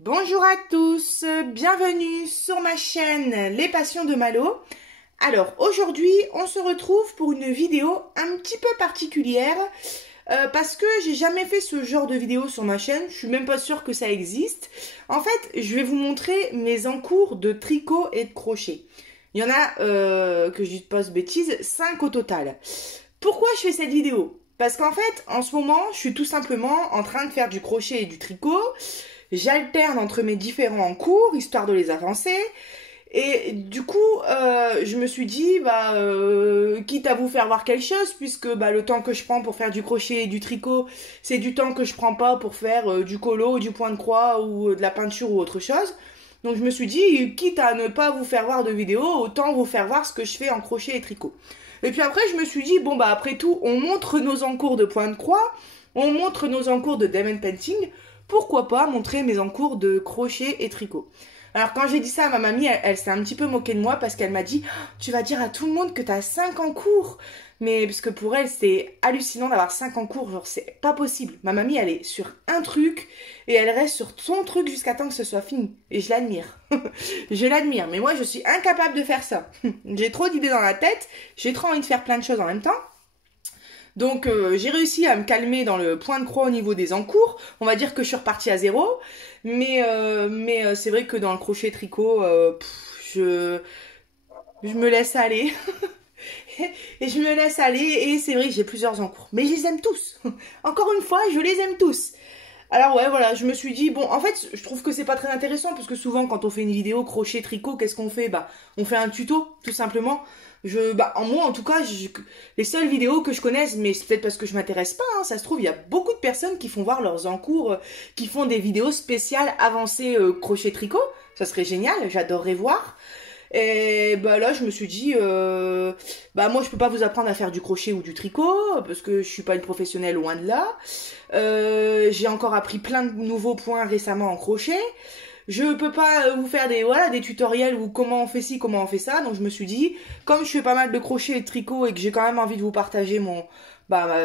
Bonjour à tous, bienvenue sur ma chaîne Les Passions de Malo. Alors aujourd'hui on se retrouve pour une vidéo un petit peu particulière parce que j'ai jamais fait ce genre de vidéo sur ma chaîne, je suis même pas sûre que ça existe. En fait je vais vous montrer mes encours de tricot et de crochet. Il y en a, que je dis pas de bêtises, 5 au total. Pourquoi je fais cette vidéo? Parce qu'en fait en ce moment je suis tout simplement en train de faire du crochet et du tricot. J'alterne entre mes différents cours, histoire de les avancer. Et du coup, je me suis dit, quitte à vous faire voir quelque chose, puisque le temps que je prends pour faire du crochet et du tricot, c'est du temps que je prends pas pour faire du colo, du point de croix ou de la peinture ou autre chose. Donc je me suis dit, quitte à ne pas vous faire voir de vidéo, autant vous faire voir ce que je fais en crochet et tricot. Et puis après, je me suis dit, après tout, on montre nos encours de point de croix, on montre nos encours de diamond painting, pourquoi pas montrer mes encours de crochet et tricot. Alors quand j'ai dit ça à ma mamie, elle s'est un petit peu moquée de moi parce qu'elle m'a dit « Tu vas dire à tout le monde que tu as 5 encours !» Mais parce que pour elle, c'est hallucinant d'avoir 5 encours, genre c'est pas possible. Ma mamie, elle est sur un truc et elle reste sur son truc jusqu'à temps que ce soit fini. Et je l'admire. Je l'admire, mais moi je suis incapable de faire ça. J'ai trop d'idées dans la tête, j'ai trop envie de faire plein de choses en même temps. Donc j'ai réussi à me calmer dans le point de croix au niveau des encours. On va dire que je suis repartie à zéro. Mais c'est vrai que dans le crochet tricot, je me laisse aller. Et je me laisse aller et c'est vrai que j'ai plusieurs encours. Mais je les aime tous. Encore une fois, je les aime tous. Alors ouais, voilà, je me suis dit, bon, en fait, je trouve que c'est pas très intéressant parce que souvent, quand on fait une vidéo crochet, tricot, qu'est-ce qu'on fait? On fait un tuto, tout simplement. Moi, en tout cas, les seules vidéos que je connaisse, mais c'est peut-être parce que je m'intéresse pas, hein, ça se trouve, il y a beaucoup de personnes qui font voir leurs encours, qui font des vidéos spéciales avancées crochet, tricot. Ça serait génial, j'adorerais voir. Et là, je me suis dit, moi, je peux pas vous apprendre à faire du crochet ou du tricot, parce que je suis pas une professionnelle, loin de là. J'ai encore appris plein de nouveaux points récemment en crochet. Je peux pas vous faire des tutoriels ou comment on fait ci, comment on fait ça. Donc je me suis dit, comme je fais pas mal de crochet et de tricot et que j'ai quand même envie de vous partager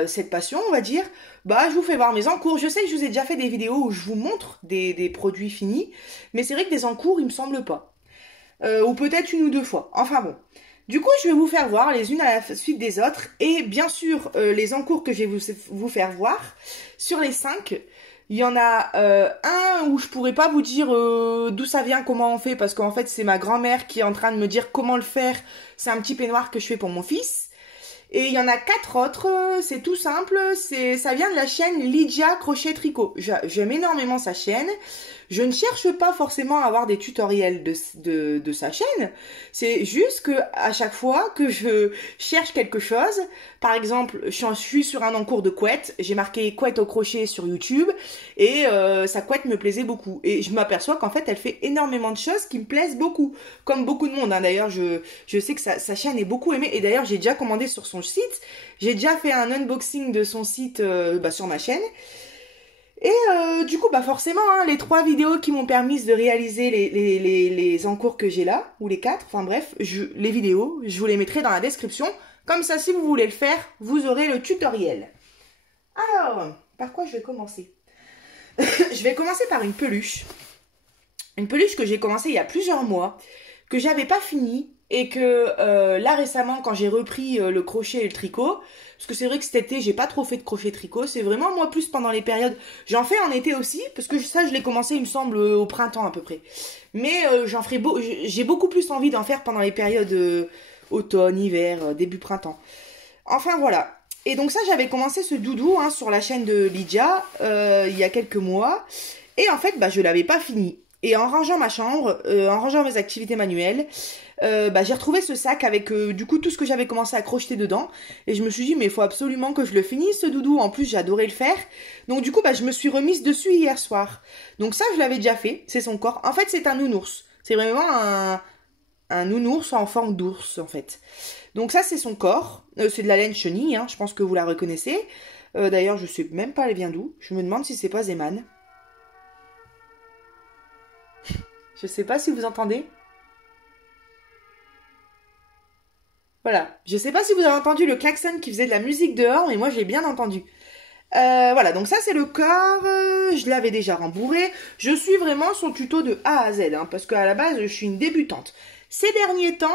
cette passion, on va dire, je vous fais voir mes encours. Je sais que je vous ai déjà fait des vidéos où je vous montre des produits finis, mais c'est vrai que des encours, il me semble pas. Ou peut-être une ou deux fois. Enfin bon. Du coup, je vais vous faire voir les unes à la suite des autres. Et bien sûr, les encours que je vais vous faire voir, sur les 5, il y en a un où je pourrais pas vous dire d'où ça vient, comment on fait, parce qu'en fait, c'est ma grand-mère qui est en train de me dire comment le faire. C'est un petit peignoir que je fais pour mon fils. Et il y en a 4 autres, c'est tout simple, ça vient de la chaîne Lydia Crochet Tricot. J'aime énormément sa chaîne. Je ne cherche pas forcément à avoir des tutoriels de sa chaîne. C'est juste que à chaque fois que je cherche quelque chose, par exemple, je suis sur un encours de couette, j'ai marqué couette au crochet sur YouTube et sa couette me plaisait beaucoup. Et je m'aperçois qu'en fait, elle fait énormément de choses qui me plaisent beaucoup. Comme beaucoup de monde, hein. D'ailleurs, je sais que sa chaîne est beaucoup aimée. Et d'ailleurs, j'ai déjà commandé sur son site. J'ai déjà fait un unboxing de son site sur ma chaîne. Et du coup, forcément, hein, les 3 vidéos qui m'ont permis de réaliser les encours que j'ai là, ou les 4, enfin bref, les vidéos, je vous les mettrai dans la description. Comme ça, si vous voulez le faire, vous aurez le tutoriel. Alors, par quoi je vais commencer? Je vais commencer par une peluche. Une peluche que j'ai commencé il y a plusieurs mois, que j'avais pas fini, et que là récemment, quand j'ai repris le crochet et le tricot, parce que c'est vrai que cet été, j'ai pas trop fait de crochet tricot, c'est vraiment moi plus pendant les périodes, j'en fais en été aussi, parce que ça je l'ai commencé il me semble au printemps à peu près. Mais j'ai beaucoup plus envie d'en faire pendant les périodes automne, hiver, début printemps. Enfin voilà. Et donc ça j'avais commencé ce doudou sur la chaîne de Lydia il y a quelques mois, et en fait je l'avais pas fini. Et en rangeant ma chambre, en rangeant mes activités manuelles, j'ai retrouvé ce sac avec du coup tout ce que j'avais commencé à crocheter dedans. Et je me suis dit mais il faut absolument que je le finisse ce doudou. En plus j'adorais le faire. Donc du coup je me suis remise dessus hier soir. Donc ça je l'avais déjà fait, c'est son corps. En fait c'est un nounours. C'est vraiment un nounours en forme d'ours en fait. Donc ça c'est son corps. C'est de la laine chenille, hein, je pense que vous la reconnaissez. D'ailleurs je sais même pas elle vient d'où. Je me demande si c'est pas Zeman. Je sais pas si vous entendez. Voilà. Je sais pas si vous avez entendu le klaxon qui faisait de la musique dehors, mais moi j'ai bien entendu. Voilà, donc ça c'est le corps, je l'avais déjà rembourré. Je suis vraiment son tuto de A à Z, hein, parce qu'à la base je suis une débutante. Ces derniers temps,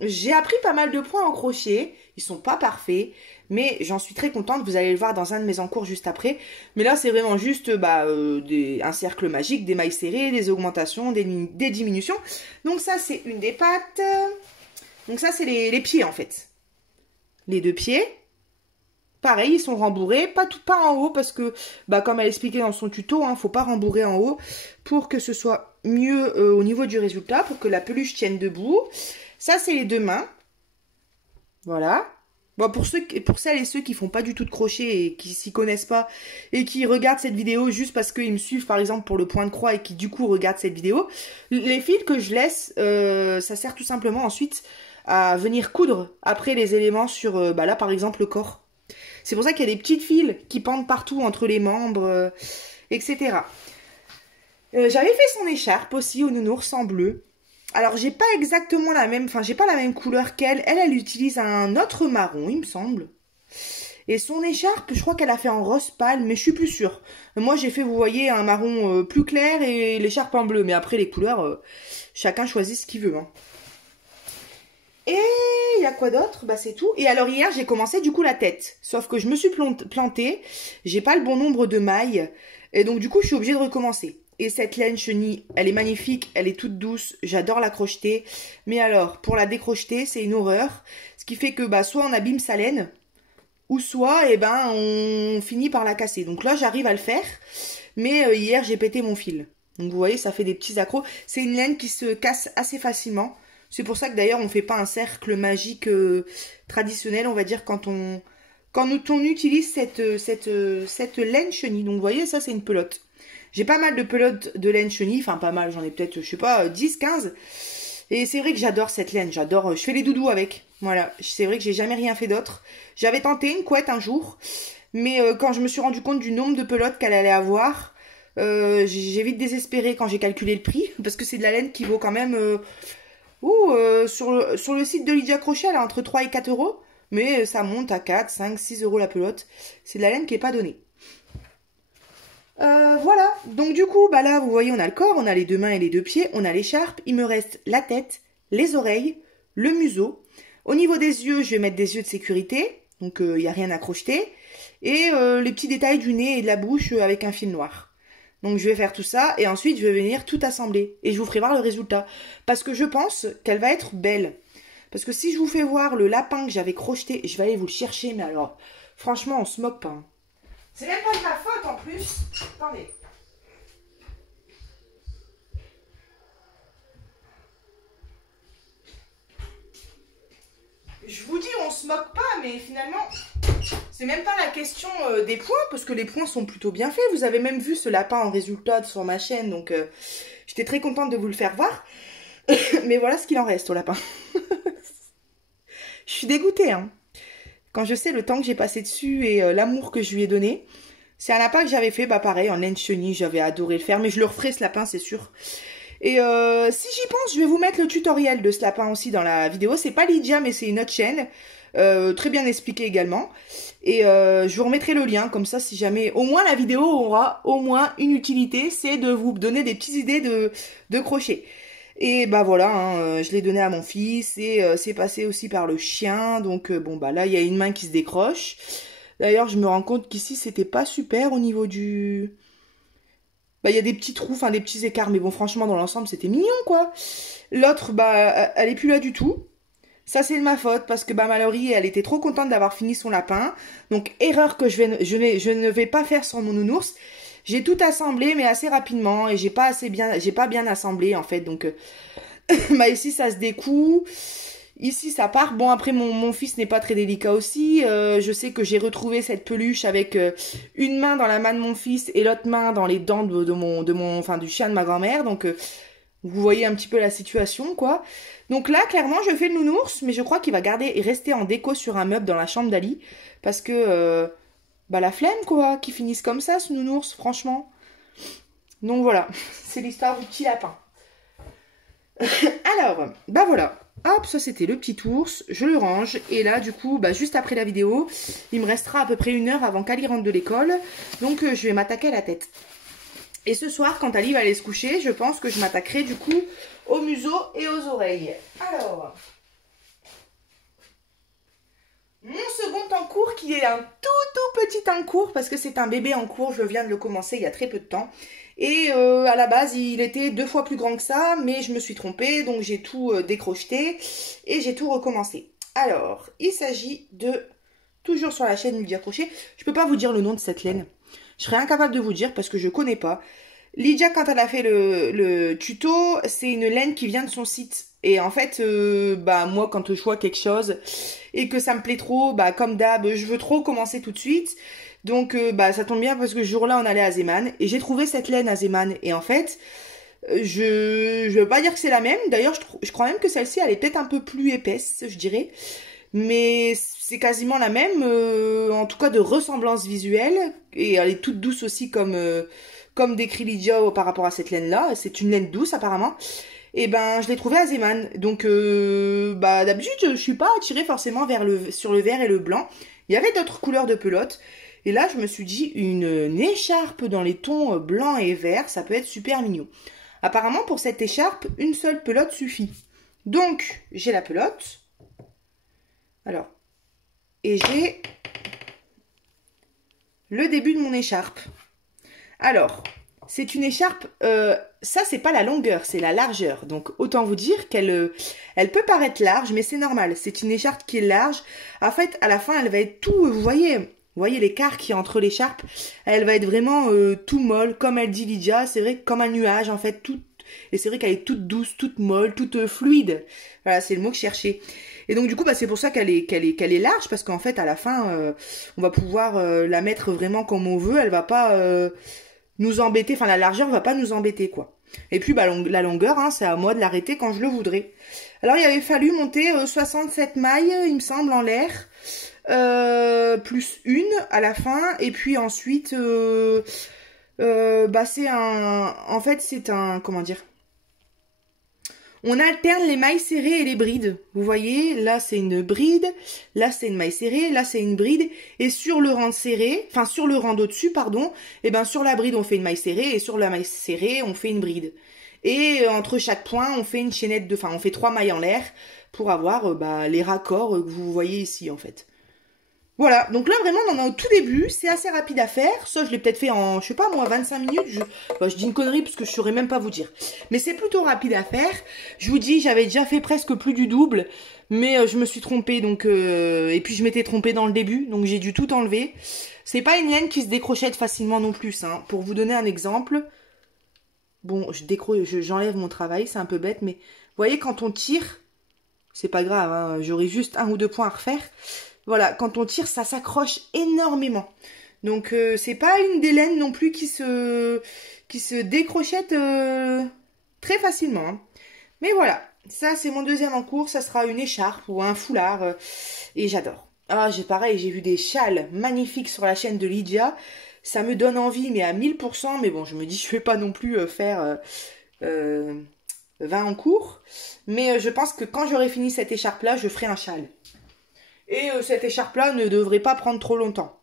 j'ai appris pas mal de points en crochet, ils sont pas parfaits, mais j'en suis très contente, vous allez le voir dans un de mes encours juste après. Mais là c'est vraiment juste un cercle magique, des mailles serrées, des augmentations, des diminutions. Donc ça c'est une des pattes, donc ça c'est les pieds en fait. Les deux pieds. Pareil, ils sont rembourrés, pas en haut parce que, comme elle expliquait dans son tuto, hein, faut pas rembourrer en haut pour que ce soit mieux au niveau du résultat, pour que la peluche tienne debout. Ça, c'est les deux mains. Voilà. Bon, pour celles et ceux qui font pas du tout de crochet et qui s'y connaissent pas et qui regardent cette vidéo juste parce qu'ils me suivent par exemple pour le point de croix et qui du coup regardent cette vidéo, les fils que je laisse, ça sert tout simplement ensuite à venir coudre après les éléments sur, là par exemple le corps. C'est pour ça qu'il y a des petites fils qui pendent partout entre les membres, etc. J'avais fait son écharpe aussi au nounours en bleu. Alors, j'ai pas exactement la même, j'ai pas la même couleur qu'elle. Elle utilise un autre marron, il me semble. Et son écharpe, je crois qu'elle a fait en rose pâle, mais je suis plus sûre. Moi, j'ai fait, vous voyez, un marron plus clair et l'écharpe en bleu. Mais après, les couleurs, chacun choisit ce qu'il veut, hein. Et il y a quoi d'autre? C'est tout. Et alors hier, j'ai commencé du coup la tête. Sauf que je me suis plantée. J'ai pas le bon nombre de mailles. Et donc du coup, je suis obligée de recommencer. Et cette laine chenille, elle est magnifique. Elle est toute douce. J'adore la crocheter. Mais alors, pour la décrocheter, c'est une horreur. Ce qui fait que soit on abîme sa laine. Ou soit, on finit par la casser. Donc là, j'arrive à le faire. Mais hier, j'ai pété mon fil. Donc vous voyez, ça fait des petits accros. C'est une laine qui se casse assez facilement. C'est pour ça que d'ailleurs on ne fait pas un cercle magique traditionnel, on va dire, quand on utilise cette laine chenille. Donc vous voyez, ça c'est une pelote. J'ai pas mal de pelotes de laine chenille, enfin pas mal, j'en ai peut-être, je sais pas, 10, 15. Et c'est vrai que j'adore cette laine, j'adore, je fais les doudous avec. Voilà, c'est vrai que j'ai jamais rien fait d'autre. J'avais tenté une couette un jour, mais quand je me suis rendu compte du nombre de pelotes qu'elle allait avoir, j'ai vite désespéré quand j'ai calculé le prix, parce que c'est de la laine qui vaut quand même... sur le site de Lydia Crochet, elle est entre 3 et 4 euros. Mais ça monte à 4, 5, 6 euros la pelote. C'est de la laine qui n'est pas donnée. Voilà. Donc du coup, là, vous voyez, on a le corps, on a les deux mains et les deux pieds, on a l'écharpe. Il me reste la tête, les oreilles, le museau. Au niveau des yeux, je vais mettre des yeux de sécurité. Donc, il n'y a rien à crocheter. Et les petits détails du nez et de la bouche avec un fil noir. Donc je vais faire tout ça et ensuite je vais venir tout assembler. Et je vous ferai voir le résultat. Parce que je pense qu'elle va être belle. Parce que si je vous fais voir le lapin que j'avais crocheté, je vais aller vous le chercher, mais alors, franchement, on se moque pas. Hein. C'est même pas de ma faute en plus. Attendez. Je vous dis, on se moque pas, mais finalement... C'est même pas la question des points, parce que les points sont plutôt bien faits. Vous avez même vu ce lapin en résultat sur ma chaîne, donc j'étais très contente de vous le faire voir. Mais voilà ce qu'il en reste au lapin. Je suis dégoûtée, hein. Quand je sais le temps que j'ai passé dessus et l'amour que je lui ai donné. C'est un lapin que j'avais fait, pareil, en laine chenille, j'avais adoré le faire. Mais je le referai ce lapin, c'est sûr. Et si j'y pense, je vais vous mettre le tutoriel de ce lapin aussi dans la vidéo. C'est pas Lydia, mais c'est une autre chaîne. Très bien expliqué également. Et je vous remettrai le lien, comme ça si jamais, au moins la vidéo aura au moins une utilité, c'est de vous donner des petites idées de crochet. Et voilà, hein, je l'ai donné à mon fils et c'est passé aussi par le chien. Donc là il y a une main qui se décroche. D'ailleurs je me rends compte qu'ici c'était pas super au niveau du... il y a des petits trous, enfin des petits écarts, mais bon franchement dans l'ensemble c'était mignon quoi. L'autre elle est plus là du tout. Ça, c'est de ma faute parce que Mallory, elle était trop contente d'avoir fini son lapin. Donc, erreur que je ne vais pas faire sur mon nounours. J'ai tout assemblé, mais assez rapidement. Et j'ai pas bien assemblé, en fait. Donc, ici, ça se découd. Ici, ça part. Bon, après, mon fils n'est pas très délicat aussi. Je sais que j'ai retrouvé cette peluche avec une main dans la main de mon fils et l'autre main dans les dents du chien de ma grand-mère. Donc, vous voyez un petit peu la situation, quoi. Donc là, clairement, je fais le nounours, mais je crois qu'il va garder et rester en déco sur un meuble dans la chambre d'Ali. Parce que, la flemme, quoi, qu'il finisse comme ça, ce nounours, franchement. Donc voilà, c'est l'histoire du petit lapin. Alors, voilà. Hop, ça c'était le petit ours, je le range. Et là, du coup, bah, juste après la vidéo, il me restera à peu près 1 heure avant qu'Ali rentre de l'école. Donc, je vais m'attaquer à la tête. Et ce soir, quand Ali va aller se coucher, je pense que je m'attaquerai du coup au museau et aux oreilles. Alors, mon second en cours qui est un tout petit en cours parce que c'est un bébé en cours, je viens de le commencer il y a très peu de temps. Et à la base, il était 2 fois plus grand que ça, mais je me suis trompée, donc j'ai tout décrocheté et j'ai tout recommencé. Alors, il s'agit de, toujours sur la chaîne Lydia Crochet, je peux pas vous dire le nom de cette laine. Je serais incapable de vous dire parce que je connais pas. Lydia, quand elle a fait le tuto, c'est une laine qui vient de son site. Et en fait, bah moi, quand je vois quelque chose et que ça me plaît trop, bah comme d'hab, je veux trop commencer tout de suite. Donc, bah ça tombe bien parce que ce jour-là, on allait à Zeman et j'ai trouvé cette laine à Zeman. Et en fait, je veux pas dire que c'est la même. D'ailleurs, je crois même que celle-ci, elle est peut-être un peu plus épaisse, je dirais. Mais c'est quasiment la même, en tout cas de ressemblance visuelle. Et elle est toute douce aussi comme décrit Lydia par rapport à cette laine-là. C'est une laine douce apparemment. Et ben, je l'ai trouvée à Zeman. Donc, bah d'habitude, je suis pas attirée forcément sur le vert et le blanc. Il y avait d'autres couleurs de pelote. Et là, je me suis dit, une écharpe dans les tons blanc et vert, ça peut être super mignon. Apparemment, pour cette écharpe, une seule pelote suffit. Donc, j'ai la pelote. Alors, et j'ai le début de mon écharpe. Alors, c'est une écharpe, ça c'est pas la longueur, c'est la largeur. Donc autant vous dire qu'elle elle peut paraître large, mais c'est normal. C'est une écharpe qui est large. En fait, à la fin, elle va être tout, vous voyez l'écart qui est entre l'écharpe. Elle va être vraiment tout molle, comme elle dit Lydia. C'est vrai, comme un nuage en fait, tout. Et c'est vrai qu'elle est toute douce, toute molle, toute fluide. Voilà, c'est le mot que je cherchais. Et donc du coup, bah, c'est pour ça qu'elle est large, parce qu'en fait, à la fin, on va pouvoir la mettre vraiment comme on veut. Elle va pas nous embêter, enfin la largeur va pas nous embêter, quoi. Et puis, bah, la longueur, hein, c'est à moi de l'arrêter quand je le voudrais. Alors, il avait fallu monter 67 mailles, il me semble, en l'air. Plus une à la fin. Et puis ensuite, bah, c'est un... En fait, c'est un... Comment dire ? On alterne les mailles serrées et les brides. Vous voyez, là c'est une bride, là c'est une maille serrée, là c'est une bride. Et sur le rang serré, enfin sur le rang d'au-dessus, pardon, et ben sur la bride on fait une maille serrée et sur la maille serrée on fait une bride. Et entre chaque point on fait une chaînette de, enfin on fait 3 mailles en l'air pour avoir bah, les raccords que vous voyez ici en fait. Voilà, donc là vraiment on en est au tout début, c'est assez rapide à faire, ça je l'ai peut-être fait en, je sais pas moi, 25 minutes, je dis une connerie parce que je saurais même pas vous dire. Mais c'est plutôt rapide à faire, je vous dis, j'avais déjà fait presque plus du double, mais je me suis trompée, donc, et puis je m'étais trompée dans le début, donc j'ai dû tout enlever. C'est pas une laine qui se décrochette facilement non plus, hein. Pour vous donner un exemple, bon, j'enlève mon travail, c'est un peu bête, mais vous voyez quand on tire, c'est pas grave, hein, j'aurai juste 1 ou 2 points à refaire. Voilà, quand on tire, ça s'accroche énormément. Donc, c'est pas une des laines non plus qui se décrochette très facilement, hein. Mais voilà, ça c'est mon deuxième en cours. Ça sera une écharpe ou un foulard. Et j'adore. Ah, j'ai vu des châles magnifiques sur la chaîne de Lydia. Ça me donne envie, mais à 1000%. Mais bon, je me dis, je vais pas non plus faire 20 en cours. Mais je pense que quand j'aurai fini cette écharpe-là, je ferai un châle. Et cette écharpe-là ne devrait pas prendre trop longtemps.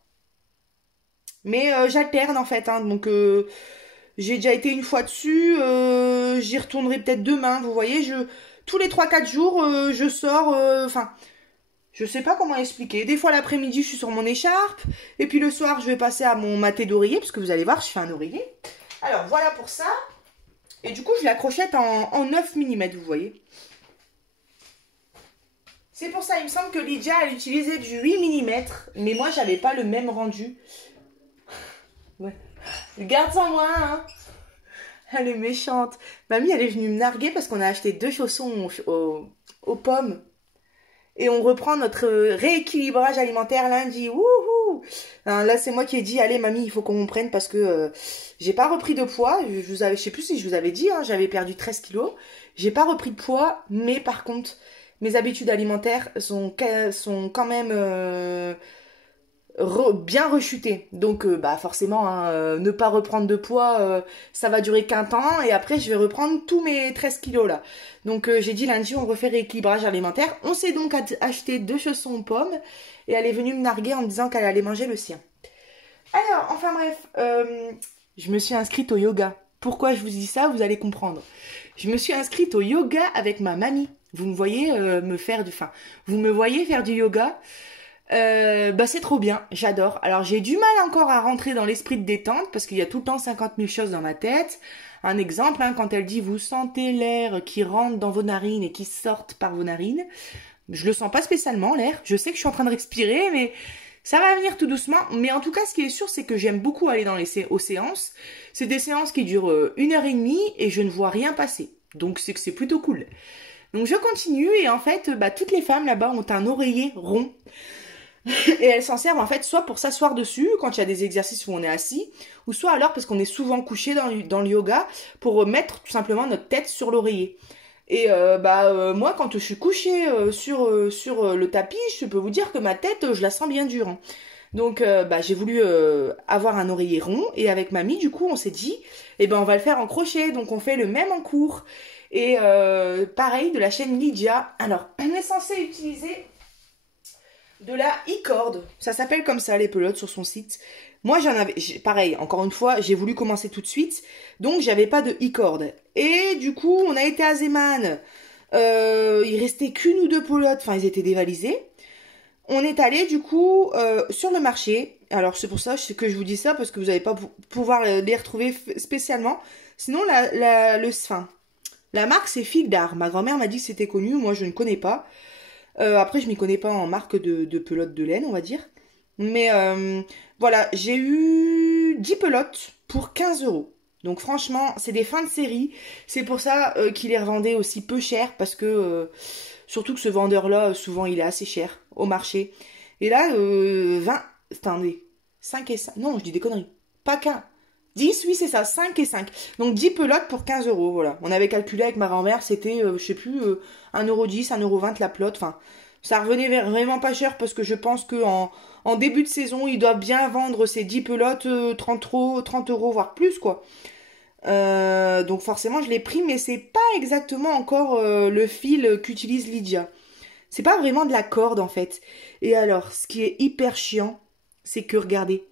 Mais j'alterne en fait, hein, donc j'ai déjà été une fois dessus, j'y retournerai peut-être demain, vous voyez, tous les 3-4 jours, je sors, enfin, je sais pas comment expliquer. Des fois l'après-midi, je suis sur mon écharpe, et puis le soir, je vais passer à mon maté d'oreiller, parce que vous allez voir, je fais un oreiller. Alors voilà pour ça, et du coup, je la crochette en 9 mm, vous voyez. C'est pour ça, il me semble que Lydia, elle utilisait du 8 mm, mais moi, j'avais pas le même rendu. Ouais. Garde sans moi, hein. Elle est méchante. Mamie, elle est venue me narguer parce qu'on a acheté 2 chaussons aux pommes. Et on reprend notre rééquilibrage alimentaire lundi. Wouhou! Là, c'est moi qui ai dit, allez, mamie, il faut qu'on me prenne parce que j'ai pas repris de poids. Je sais plus si je vous avais dit, hein, j'avais perdu 13 kilos. J'ai pas repris de poids, mais par contre... Mes habitudes alimentaires sont quand même bien rechuter. Donc bah forcément, hein, ne pas reprendre de poids, ça va durer qu'un temps et après je vais reprendre tous mes 13 kilos là. Donc j'ai dit lundi on refait rééquilibrage alimentaire. On s'est donc acheté 2 chaussons aux pommes et elle est venue me narguer en me disant qu'elle allait manger le sien. Alors enfin bref, je me suis inscrite au yoga. Pourquoi je vous dis ça, vous allez comprendre. Je me suis inscrite au yoga avec ma mamie. Vous me voyez vous me voyez faire du yoga. Bah c'est trop bien, j'adore. Alors j'ai du mal encore à rentrer dans l'esprit de détente parce qu'il y a tout le temps 50 000 choses dans ma tête. Un exemple, hein, quand elle dit vous sentez l'air qui rentre dans vos narines et qui sortent par vos narines, je le sens pas spécialement l'air. Je sais que je suis en train de respirer, mais ça va venir tout doucement. Mais en tout cas, ce qui est sûr, c'est que j'aime beaucoup aller aux séances. C'est des séances qui durent 1h30 et je ne vois rien passer. Donc c'est que c'est plutôt cool. Donc je continue et en fait, bah, toutes les femmes là-bas ont un oreiller rond. Et elles s'en servent en fait soit pour s'asseoir dessus quand il y a des exercices où on est assis, ou soit alors parce qu'on est souvent couché dans le yoga pour mettre tout simplement notre tête sur l'oreiller. Et moi quand je suis couchée sur le tapis, je peux vous dire que ma tête, je la sens bien dure. Hein. Donc j'ai voulu avoir un oreiller rond et avec mamie du coup on s'est dit on va le faire en crochet, donc on fait le même en cours. Et pareil de la chaîne Lydia. Alors on est censé utiliser de la e-cord, ça s'appelle comme ça les pelotes sur son site. Moi j'en avais, pareil, encore une fois, j'ai voulu commencer tout de suite, donc j'avais pas de e-cord. Et du coup, on a été à Zeman, il restait qu'une ou deux pelotes, enfin ils étaient dévalisés. On est allé du coup sur le marché, alors c'est pour ça que je vous dis ça, parce que vous n'allez pas pouvoir les retrouver spécialement. Sinon la marque c'est Fil d'Art, ma grand-mère m'a dit que c'était connu, moi je ne connais pas. Après, je m'y connais pas en marque de pelotes de laine, on va dire. Mais voilà, j'ai eu 10 pelotes pour 15 €. Donc franchement, c'est des fins de série. C'est pour ça qu'il les revendait aussi peu cher. Parce que, surtout que ce vendeur-là, souvent, il est assez cher au marché. Et là, 20... Attendez, 5 et 5... Non, je dis des conneries. Pas qu'un. 10, oui, c'est ça, 5 et 5. Donc 10 pelotes pour 15 €, voilà. On avait calculé avec ma grand-mère, c'était, je sais plus, 1,10 €, 1,20 € la pelote. Enfin, ça revenait vraiment pas cher parce que je pense que en début de saison, ils doivent bien vendre ces 10 pelotes 30 €, voire plus, quoi. Donc forcément, je l'ai pris, mais c'est pas exactement encore le fil qu'utilise Lydia. C'est pas vraiment de la corde, en fait. Et alors, ce qui est hyper chiant, c'est que, regardez,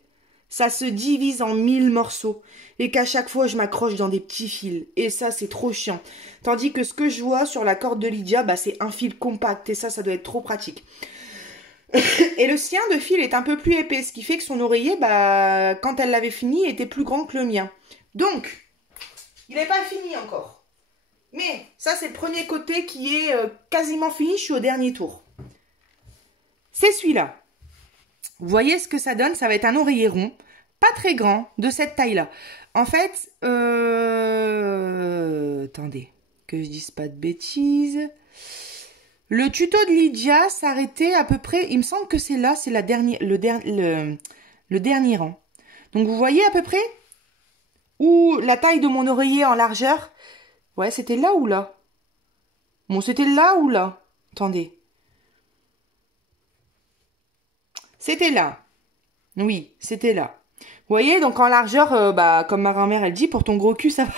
ça se divise en 1000 morceaux et qu'à chaque fois je m'accroche dans des petits fils et ça c'est trop chiant. Tandis que ce que je vois sur la corde de Lydia, c'est un fil compact et ça doit être trop pratique. Et le sien de fil est un peu plus épais, ce qui fait que son oreiller, quand elle l'avait fini, était plus grand que le mien. Donc, il n'est pas fini encore. Mais ça c'est le premier côté qui est quasiment fini, je suis au dernier tour. C'est celui-là. Vous voyez ce que ça donne? Ça va être un oreiller rond, pas très grand, de cette taille-là. En fait, attendez, que je dise pas de bêtises. Le tuto de Lydia s'arrêtait à peu près, il me semble que c'est là, c'est le dernier rang. Donc vous voyez à peu près où la taille de mon oreiller en largeur. Ouais, c'était là ou là? Bon, c'était là ou là? Attendez. C'était là. Oui, c'était là. Vous voyez, donc en largeur, comme ma grand-mère, elle dit, pour ton gros cul, ça va.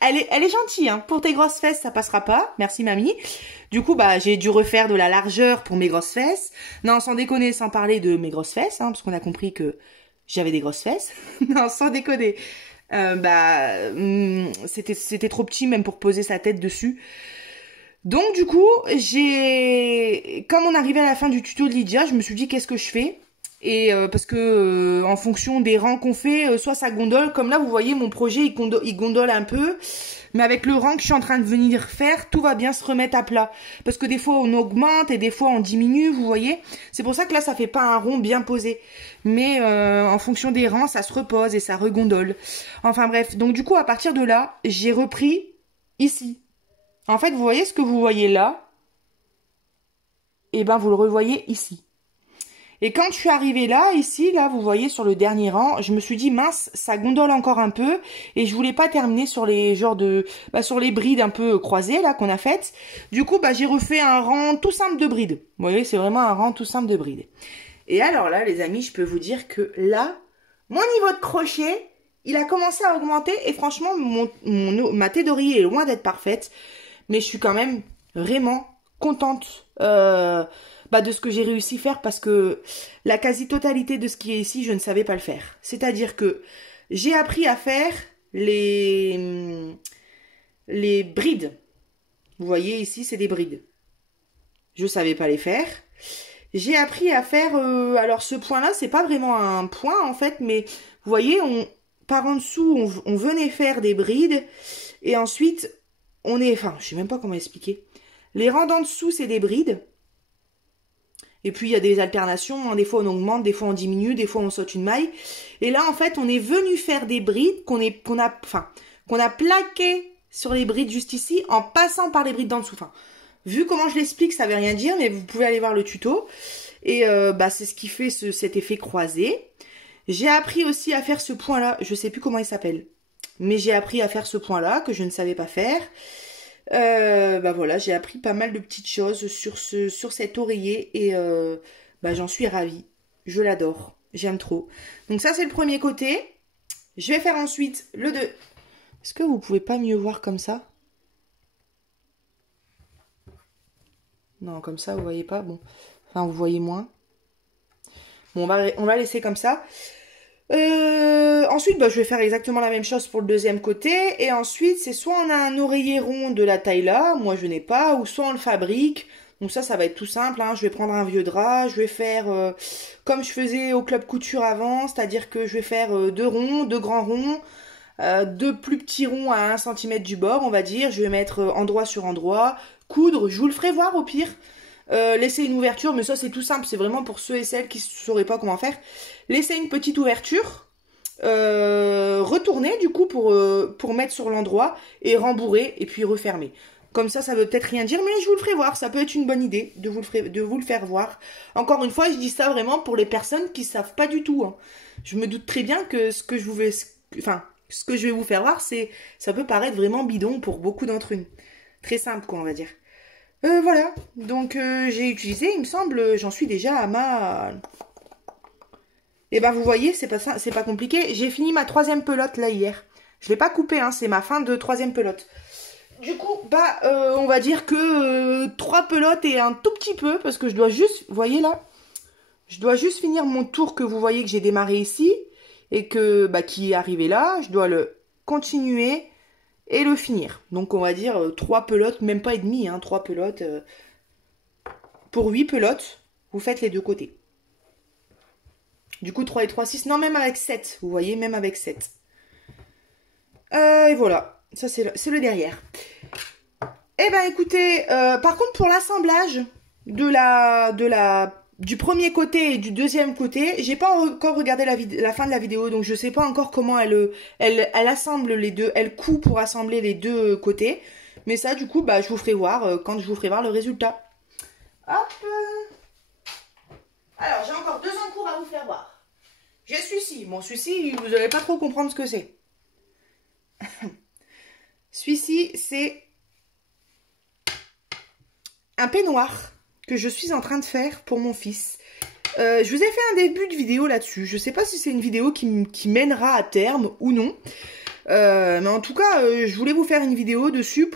elle est gentille, hein. Pour tes grosses fesses, ça passera pas. Merci, mamie. Du coup, j'ai dû refaire de la largeur pour mes grosses fesses. Non, sans déconner, sans parler de mes grosses fesses, hein, parce qu'on a compris que j'avais des grosses fesses. Non, sans déconner. C'était trop petit, même pour poser sa tête dessus. Donc du coup, comme on arrivait à la fin du tuto de Lydia, je me suis dit qu'est-ce que je fais? Et parce que en fonction des rangs qu'on fait, soit ça gondole, comme là vous voyez mon projet il gondole un peu, mais avec le rang que je suis en train de venir faire, tout va bien se remettre à plat. Parce que des fois on augmente et des fois on diminue, vous voyez. C'est pour ça que là ça fait pas un rond bien posé. Mais en fonction des rangs, ça se repose et ça regondole. Enfin bref, donc du coup à partir de là, j'ai repris ici. En fait, vous voyez ce que vous voyez là? Et vous le revoyez ici. Et quand je suis arrivée là, ici, là, vous voyez sur le dernier rang, je me suis dit, mince, ça gondole encore un peu. Et je voulais pas terminer sur les sur les brides un peu croisées, là, qu'on a faites. Du coup, j'ai refait un rang tout simple de brides. Vous voyez, c'est vraiment un rang tout simple de brides. Et alors là, les amis, je peux vous dire que là, mon niveau de crochet, il a commencé à augmenter. Et franchement, ma thé d'oreiller est loin d'être parfaite. Mais je suis quand même vraiment contente de ce que j'ai réussi à faire. Parce que la quasi-totalité de ce qui est ici, je ne savais pas le faire. C'est-à-dire que j'ai appris à faire les brides. Vous voyez ici, c'est des brides. Je ne savais pas les faire. J'ai appris à faire... alors ce point-là, c'est pas vraiment un point en fait, mais vous voyez, par en dessous, on venait faire des brides. Et ensuite, enfin, je sais même pas comment expliquer. Les rangs d'en dessous, c'est des brides. Et puis, il y a des alternations. Hein. Des fois, on augmente, des fois, on diminue, des fois, on saute une maille. Et là, en fait, on est venu faire des brides qu'on a plaquées sur les brides juste ici en passant par les brides d'en dessous. Enfin, vu comment je l'explique, ça veut rien dire, mais vous pouvez aller voir le tuto. Et c'est ce qui fait cet effet croisé. J'ai appris aussi à faire ce point-là. Je sais plus comment il s'appelle. Mais j'ai appris à faire ce point-là que je ne savais pas faire. Voilà, j'ai appris pas mal de petites choses sur cet oreiller. Et j'en suis ravie. Je l'adore. J'aime trop. Donc ça, c'est le premier côté. Je vais faire ensuite le 2. Est-ce que vous pouvez pas mieux voir comme ça? Non, comme ça, vous voyez pas. Bon, enfin, vous voyez moins. Bon, on va laisser comme ça. Ensuite, je vais faire exactement la même chose pour le deuxième côté. Et ensuite, c'est soit on a un oreiller rond de la taille là, moi je n'ai pas, ou soit on le fabrique. Donc ça va être tout simple. Hein. Je vais prendre un vieux drap, je vais faire comme je faisais au club couture avant, c'est-à-dire que je vais faire 2 ronds, 2 grands ronds, 2 plus petits ronds à 1 cm du bord, on va dire. Je vais mettre endroit sur endroit, coudre, je vous le ferai voir au pire. Laisser une ouverture, mais ça c'est tout simple, c'est vraiment pour ceux et celles qui ne sauraient pas comment faire. Laisser une petite ouverture, retourner du coup pour mettre sur l'endroit et rembourrer et puis refermer. Comme ça veut peut-être rien dire, mais je vous le ferai voir, ça peut être une bonne idée de vous le faire voir. Encore une fois, je dis ça vraiment pour les personnes qui savent pas du tout. Hein. Je me doute très bien que ce que je vais vous faire voir, ça peut paraître vraiment bidon pour beaucoup d'entre eux. Très simple quoi, on va dire. Voilà, donc j'ai utilisé, il me semble, j'en suis déjà à ma... Et vous voyez, c'est pas compliqué. J'ai fini ma 3e pelote là hier. Je l'ai pas coupée, hein, c'est ma fin de 3e pelote. Du coup, on va dire que 3 pelotes et un tout petit peu, parce que je dois juste, vous voyez là, je dois juste finir mon tour que vous voyez que j'ai démarré ici, et que qui est arrivé là, je dois le continuer et le finir. Donc on va dire 3 pelotes, même pas et demi, hein, 3 pelotes. Pour 8 pelotes, vous faites les deux côtés. Du coup 3 et 3, 6, non même avec 7, vous voyez, même avec 7. Et voilà, ça c'est le derrière. Et écoutez, par contre pour l'assemblage du premier côté et du deuxième côté, j'ai pas encore regardé la fin de la vidéo, donc je sais pas encore comment elle assemble les deux, elle coud pour assembler les deux côtés. Mais ça, du coup, je vous ferai voir quand je vous ferai voir le résultat. Hop. Alors, j'ai encore 2 encours à vous faire voir. J'ai celui-ci. Bon, celui-ci, vous n'allez pas trop comprendre ce que c'est. Celui-ci, c'est un peignoir que je suis en train de faire pour mon fils. Je vous ai fait un début de vidéo là-dessus. Je ne sais pas si c'est une vidéo qui mènera à terme ou non. Mais en tout cas, je voulais vous faire une vidéo dessus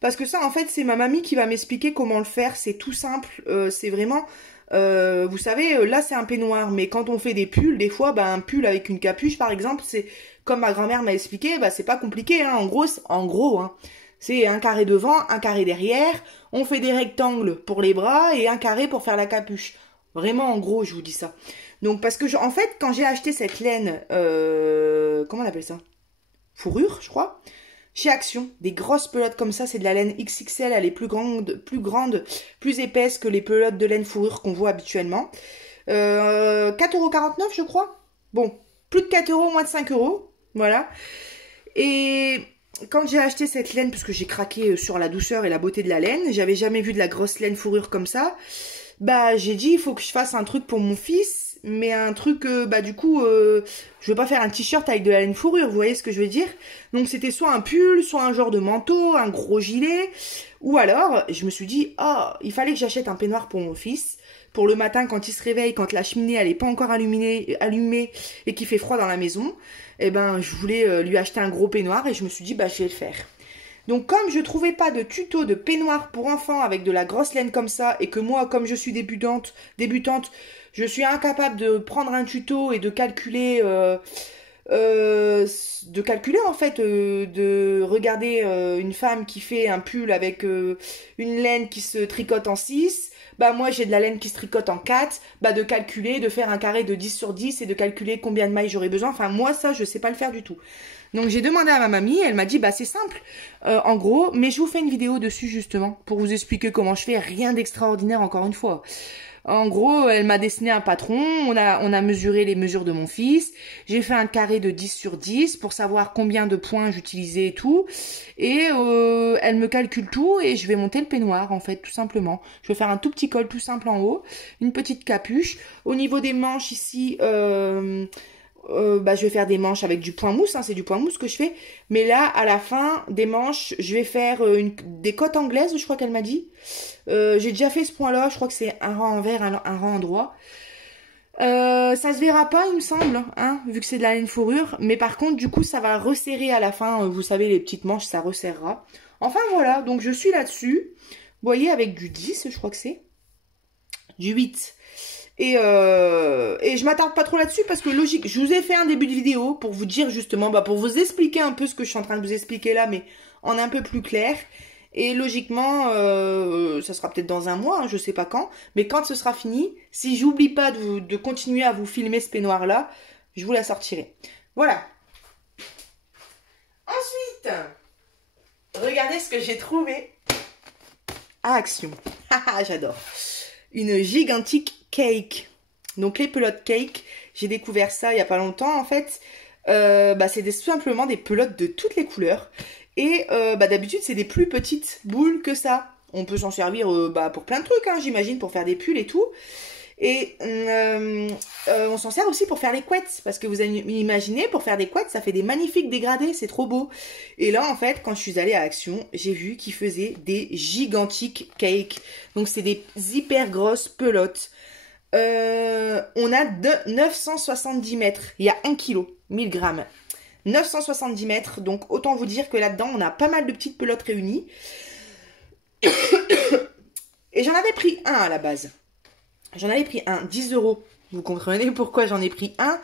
parce que ça, en fait, c'est ma mamie qui va m'expliquer comment le faire. C'est tout simple. C'est vraiment... vous savez, là, c'est un peignoir. Mais quand on fait des pulls, des fois, un pull avec une capuche, par exemple, c'est comme ma grand-mère m'a expliqué, c'est pas compliqué. Hein. En gros, hein, c'est un carré devant, un carré derrière. On fait des rectangles pour les bras et un carré pour faire la capuche. Vraiment, en gros, je vous dis ça. Donc, parce que, en fait, quand j'ai acheté cette laine... comment on appelle ça? Fourrure, je crois. Chez Action, des grosses pelotes comme ça, c'est de la laine XXL, elle est plus grande, plus épaisse que les pelotes de laine fourrure qu'on voit habituellement. 4,49 € je crois. Bon, plus de 4 €, moins de 5 €, voilà. Et quand j'ai acheté cette laine, parce que j'ai craqué sur la douceur et la beauté de la laine, j'avais jamais vu de la grosse laine fourrure comme ça, j'ai dit, il faut que je fasse un truc pour mon fils, mais un truc, du coup, je veux pas faire un t-shirt avec de la laine fourrure, vous voyez ce que je veux dire? Donc c'était soit un pull, soit un genre de manteau, un gros gilet, ou alors, je me suis dit, il fallait que j'achète un peignoir pour mon fils, pour le matin quand il se réveille, quand la cheminée elle est pas encore allumée et qu'il fait froid dans la maison. Et ben je voulais lui acheter un gros peignoir et je me suis dit bah je vais le faire. Donc comme je trouvais pas de tuto de peignoir pour enfants avec de la grosse laine comme ça et que moi comme je suis débutante, je suis incapable de prendre un tuto et de calculer en fait, de regarder une femme qui fait un pull avec une laine qui se tricote en 6, bah moi j'ai de la laine qui se tricote en 4, bah de calculer, de faire un carré de 10 sur 10 et de calculer combien de mailles j'aurais besoin, enfin moi ça je sais pas le faire du tout. Donc j'ai demandé à ma mamie, elle m'a dit bah c'est simple en gros, mais je vous fais une vidéo dessus justement pour vous expliquer comment je fais, rien d'extraordinaire encore une fois. En gros, elle m'a dessiné un patron, on a mesuré les mesures de mon fils, j'ai fait un carré de 10 sur 10 pour savoir combien de points j'utilisais et tout, et elle me calcule tout et je vais monter le peignoir en fait, tout simplement. Je vais faire un tout petit col tout simple en haut, une petite capuche. Au niveau des manches ici, bah, je vais faire des manches avec du point mousse, hein, c'est du point mousse que je fais. Mais là, à la fin des manches, je vais faire des cottes anglaises, je crois qu'elle m'a dit. J'ai déjà fait ce point-là, je crois que c'est un rang envers, un rang endroit. Ça se verra pas, il me semble, hein, vu que c'est de la laine fourrure. Mais par contre, du coup, ça va resserrer à la fin. Vous savez, les petites manches, ça resserrera. Enfin, voilà, donc je suis là-dessus. Vous voyez, avec du 10, je crois que c'est. Du 8. Et je m'attarde pas trop là-dessus parce que logique, je vous ai fait un début de vidéo pour vous dire justement, bah pour vous expliquer un peu ce que je suis en train de vous expliquer là, mais en un peu plus clair. Et logiquement, ça sera peut-être dans un mois, hein, je sais pas quand, mais quand ce sera fini, si j'oublie pas de continuer à vous filmer ce peignoir là, je vous la sortirai. Voilà. Ensuite, regardez ce que j'ai trouvé à Action. Haha, j'adore. Une gigantique cake. Donc les pelotes cake, j'ai découvert ça il y a pas longtemps en fait. Bah, c'est tout simplement des pelotes de toutes les couleurs. Et bah, d'habitude c'est des plus petites boules que ça. On peut s'en servir bah, pour plein de trucs, hein, j'imagine, pour faire des pulls et tout. Et on s'en sert aussi pour faire les couettes. Parce que vous imaginez, pour faire des couettes, ça fait des magnifiques dégradés, c'est trop beau. Et là, en fait, quand je suis allée à Action, j'ai vu qu'ils faisaient des gigantiques cakes. Donc, c'est des hyper grosses pelotes. On a 970 mètres. Il y a 1 kg, 1000 grammes. 970 mètres. Donc, autant vous dire que là-dedans, on a pas mal de petites pelotes réunies. Et j'en avais pris un à la base. J'en avais pris un, 10 €. Vous comprenez pourquoi j'en ai pris un.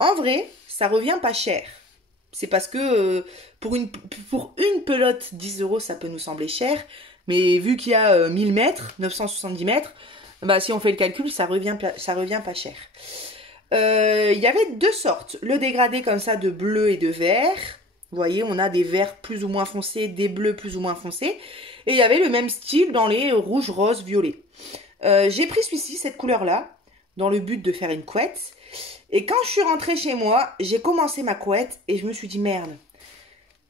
En vrai, ça revient pas cher. C'est parce que pour une pelote, 10 €, ça peut nous sembler cher. Mais vu qu'il y a 1000 mètres, 970 mètres, bah, si on fait le calcul, ça revient pas cher. Il y avait deux sortes. Le dégradé comme ça de bleu et de vert. Vous voyez, on a des verts plus ou moins foncés, des bleus plus ou moins foncés. Et il y avait le même style dans les rouges, roses, violets. J'ai pris celui-ci, cette couleur-là, dans le but de faire une couette. Et quand je suis rentrée chez moi, j'ai commencé ma couette et je me suis dit merde.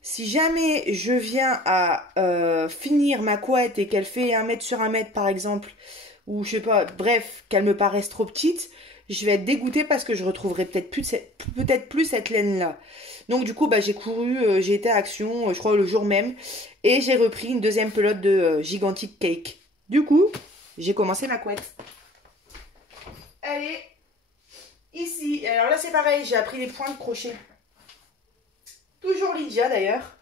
Si jamais je viens à finir ma couette et qu'elle fait 1 mètre sur 1 mètre par exemple, ou je sais pas, bref, qu'elle me paraisse trop petite, je vais être dégoûtée parce que je retrouverai peut-être plus cette laine-là. Donc du coup, bah, j'ai couru, j'ai été à Action, je crois le jour même, et j'ai repris une deuxième pelote de gigantique cake. Du coup, j'ai commencé ma couette. Elle est ici. Alors là, c'est pareil, j'ai appris les points de crochet. Toujours Lydia d'ailleurs.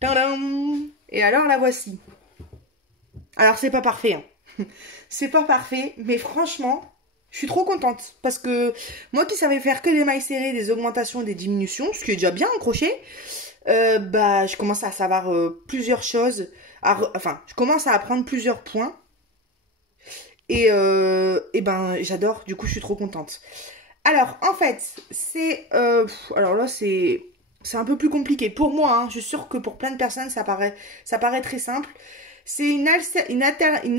Tadam! Et alors, la voici. Alors, c'est pas parfait, hein. C'est pas parfait, mais franchement, je suis trop contente. Parce que moi qui savais faire que des mailles serrées, des augmentations, des diminutions, ce qui est déjà bien en crochet, bah, je commence à savoir plusieurs choses. Enfin, je commence à apprendre plusieurs points. Et ben, j'adore. Du coup, je suis trop contente. Alors, en fait, c'est... alors là, c'est un peu plus compliqué. Pour moi, hein, je suis sûre que pour plein de personnes, ça paraît très simple. C'est une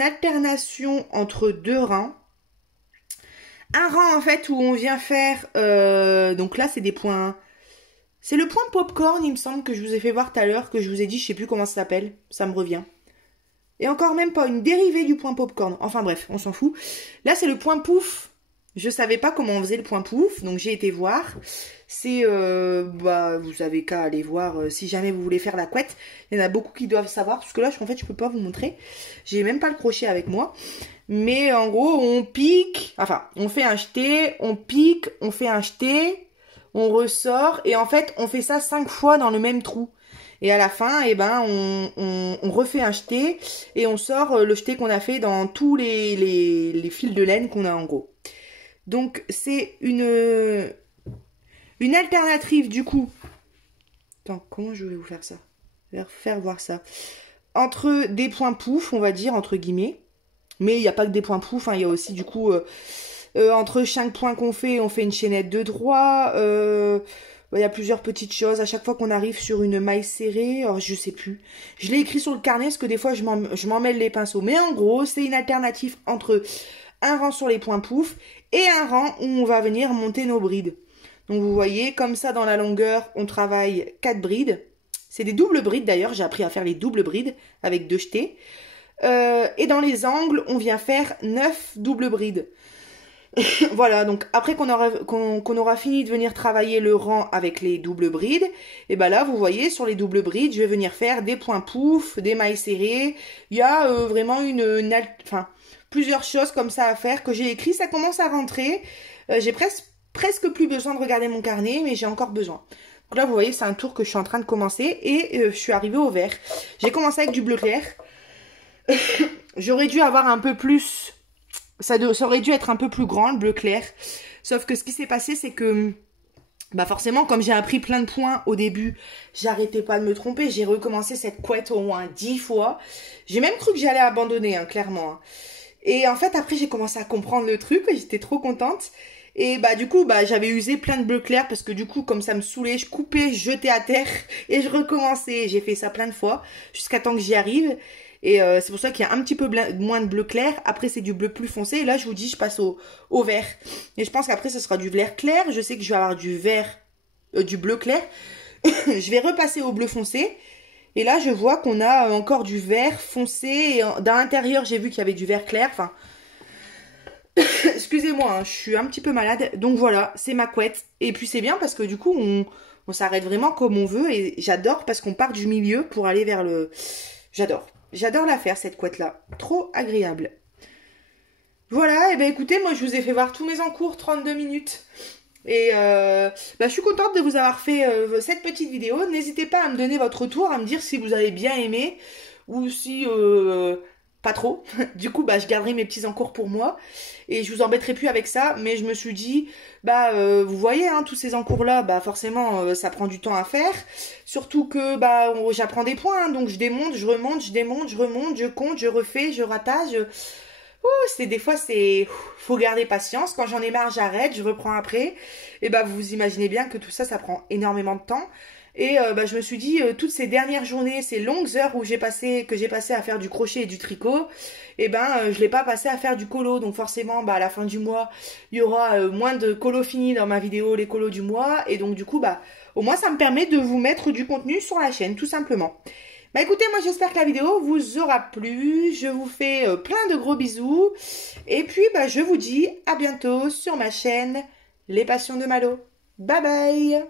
alternation entre deux rangs. Un rang, en fait, où on vient faire... donc là, c'est des points... C'est le point popcorn, il me semble, que je vous ai fait voir tout à l'heure, que je vous ai dit, je sais plus comment ça s'appelle. Ça me revient. Et encore même pas une dérivée du point popcorn. Enfin bref, on s'en fout. Là, c'est le point pouf. Je savais pas comment on faisait le point pouf, donc j'ai été voir. C'est, vous avez qu'à aller voir si jamais vous voulez faire la couette. Il y en a beaucoup qui doivent savoir, parce que là, en fait, je peux pas vous montrer. J'ai même pas le crochet avec moi. Mais en gros, on pique, enfin, on fait un jeté, on pique, on fait un jeté, on ressort, et en fait, on fait ça 5 fois dans le même trou. Et à la fin, eh ben, on refait un jeté, et on sort le jeté qu'on a fait dans tous les fils de laine qu'on a en gros. Donc, c'est une alternative, du coup. Attends, comment je vais vous faire ça? Je vais faire voir ça. Entre des points pouf, on va dire, entre guillemets. Mais il n'y a pas que des points pouf, hein, il y a aussi, du coup, entre chaque point qu'on fait, on fait une chaînette de droit. Il y a plusieurs petites choses. À chaque fois qu'on arrive sur une maille serrée, alors je sais plus. Je l'ai écrit sur le carnet, parce que des fois, je m'en mêle les pinceaux. Mais en gros, c'est une alternative entre un rang sur les points pouf et un rang où on va venir monter nos brides. Donc vous voyez, comme ça dans la longueur, on travaille 4 brides. C'est des doubles brides d'ailleurs, j'ai appris à faire les doubles brides avec 2 jetés. Et dans les angles, on vient faire 9 doubles brides. Voilà, donc après qu'on aura fini de venir travailler le rang avec les doubles brides, et ben là, vous voyez, sur les doubles brides, je vais venir faire des points pouf, des mailles serrées. Il y a vraiment plusieurs choses comme ça à faire que j'ai écrit. Ça commence à rentrer. J'ai presque plus besoin de regarder mon carnet, mais j'ai encore besoin. Donc là, vous voyez, c'est un tour que je suis en train de commencer et je suis arrivée au vert. J'ai commencé avec du bleu clair. J'aurais dû avoir un peu plus... Ça aurait dû être un peu plus grand, le bleu clair. Sauf que ce qui s'est passé, c'est que... forcément, comme j'ai appris plein de points au début, j'arrêtais pas de me tromper. J'ai recommencé cette couette au moins 10 fois. J'ai même cru que j'allais abandonner, hein, clairement. Hein. Et en fait, après, j'ai commencé à comprendre le truc. J'étais trop contente. Et du coup, j'avais usé plein de bleu clair parce que du coup, comme ça me saoulait, je coupais, je jetais à terre et je recommençais. J'ai fait ça plein de fois jusqu'à temps que j'y arrive. Et c'est pour ça qu'il y a un petit peu moins de bleu clair. Après, c'est du bleu plus foncé. Et là, je vous dis, je passe au vert. Et je pense qu'après, ce sera du vert clair. Je sais que je vais avoir du bleu clair. Je vais repasser au bleu foncé. Et là, je vois qu'on a encore du vert foncé. Et dans l'intérieur, j'ai vu qu'il y avait du vert clair. Enfin, excusez-moi, hein, je suis un petit peu malade. Donc voilà, c'est ma couette. Et puis, c'est bien parce que du coup, on s'arrête vraiment comme on veut. Et j'adore parce qu'on part du milieu pour aller vers le... J'adore. J'adore la faire, cette couette-là. Trop agréable. Voilà, et écoutez, moi, je vous ai fait voir tous mes encours, 32 minutes. Et je suis contente de vous avoir fait cette petite vidéo. N'hésitez pas à me donner votre retour, à me dire si vous avez bien aimé ou si pas trop. Du coup, je garderai mes petits encours pour moi et je vous embêterai plus avec ça. Mais je me suis dit, vous voyez, hein, tous ces encours-là, forcément, ça prend du temps à faire. Surtout que j'apprends des points, hein, donc je démonte, je remonte, je démonte, je remonte, je compte, je refais, je ratage. Des fois, faut garder patience. Quand j'en ai marre, j'arrête, je reprends après. Et vous imaginez bien que tout ça, ça prend énormément de temps. Et je me suis dit, toutes ces dernières journées, ces longues heures que j'ai passé à faire du crochet et du tricot, je l'ai pas passé à faire du colo. Donc forcément, à la fin du mois, il y aura moins de colo finis dans ma vidéo, les colos du mois. Et donc du coup, au moins, ça me permet de vous mettre du contenu sur la chaîne, tout simplement. Écoutez, moi j'espère que la vidéo vous aura plu. Je vous fais plein de gros bisous. Et puis, je vous dis à bientôt sur ma chaîne Les Passions de Malo. Bye bye!